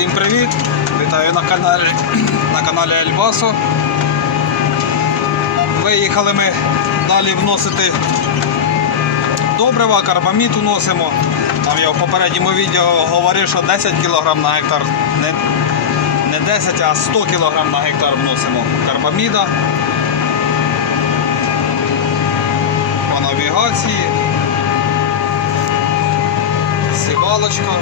Всім привіт! Вітаю на каналі на каналі Ельбасо. Виїхали ми далі вносити добрива, карбамід вносимо. Там я в попередньому відео говорив, що 10 кг на гектар, не, не 10, а 100 кг на гектар вносимо карбаміда. По навігації. Сівалочка.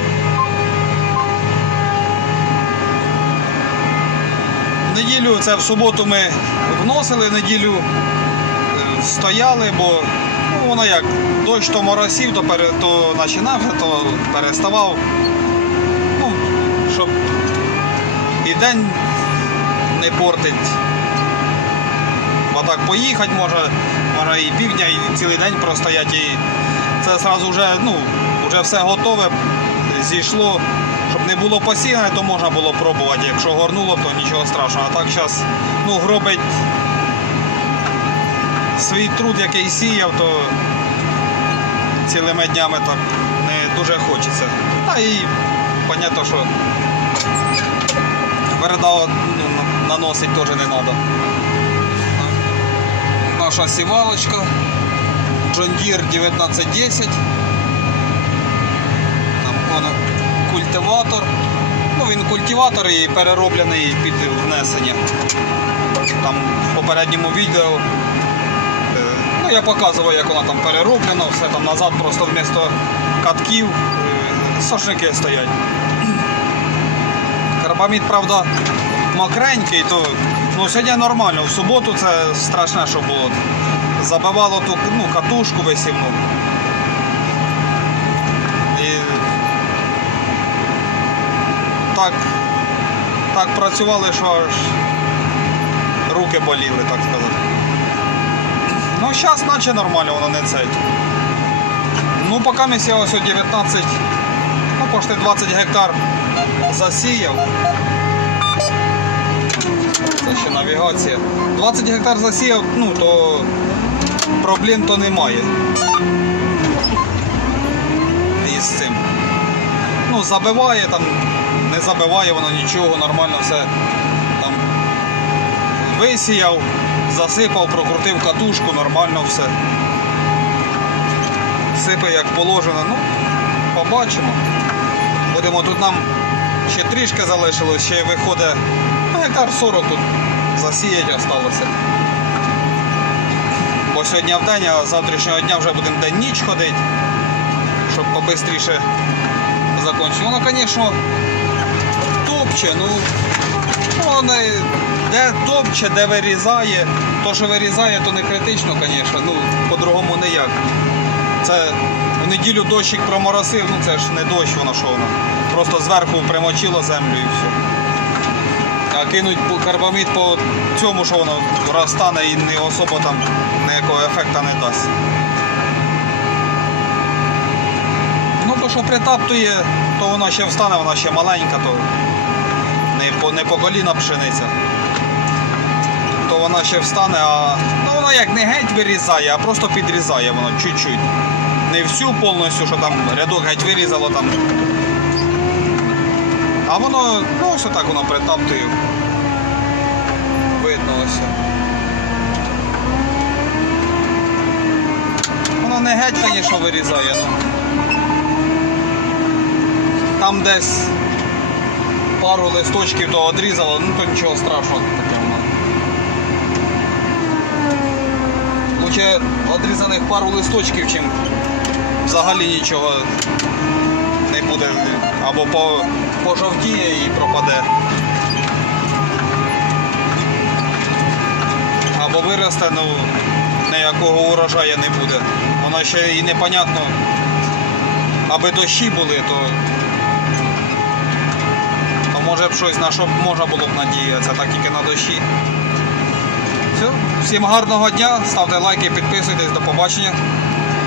Неділю це в суботу ми вносили, неділю е, стояли, бо ну, воно як дощ то моросів, то, пере, то починався, то переставав. Ну, щоб і день не портить. Бо так поїхати може, може і півдня, і цілий день простоять. І це одразу вже, ну, вже все готове, зійшло. Щоб не було посіяне, то можна було пробувати. Якщо горнуло, то нічого страшного. А так зараз ну, гробить свій труд, який сіяв, то цілими днями так не дуже хочеться. Та і понятно, що верда ну, наносить теж не треба. Наша сівалочка John Deere 1910. Там воно культиватор. Ну, він культиватор і перероблений під внесення. Там в попередньому відео е, ну, я показував, як вона там перероблена, все там назад просто вмісто катків е, сошники стоять. Карбамід, правда, мокренький, то ну, сьогодні нормально. В суботу це страшне, що було. Забивало ту ну, катушку висівну. Так, так працювали, що аж руки боліли, так сказати. Ну, зараз наче нормально, воно не цей. Ну, поки ми сіяли ось 19, ну, почти 20 гектар засіяв. Це ще навігація. 20 гектар засіяв, ну, то проблем то немає. Із цим. Ну, забиває там, не забиває воно нічого, нормально все там висіяв, засипав, прокрутив катушку, нормально все. Сипе як положено, ну, побачимо. Будемо тут нам ще трішки залишилось, ще виходить ну, гектар 40 тут засіять осталося. Бо сьогодні в день, а з завтрашнього дня вже будемо день ніч ходити, щоб побистріше закінчити. Воно, звісно, топче, ну, ну воно де топче, де вирізає. То, що вирізає, то не критично, звісно, ну, по-другому ніяк. Це в неділю дощик проморосив, ну це ж не дощ, воно що воно. Просто зверху примочило землю і все. А кинуть карбамід по цьому, що воно розтане і не особо там ніякого ефекту не дасть. Що притаптує, то вона ще встане, вона ще маленька, то не по, не по коліна пшениця. То вона ще встане, а ну вона як не геть вирізає, а просто підрізає воно чуть-чуть. Не всю повністю, що там рядок геть вирізало там. А воно, ну ось так воно притаптує. Видно ось. Воно не геть, звісно, вирізає, ну. Там десь пару листочків то одрізало, ну то нічого страшного таке воно. Лучше одрізаних пару листочків, чим взагалі нічого не буде. Або по, пожовтіє і пропаде. Або виросте, ну ніякого урожаю не буде. Воно ще і непонятно. Аби дощі були, то може б щось на що можна було б надіятися, так тільки на дощі. Все. Всім гарного дня, ставте лайки, підписуйтесь, до побачення.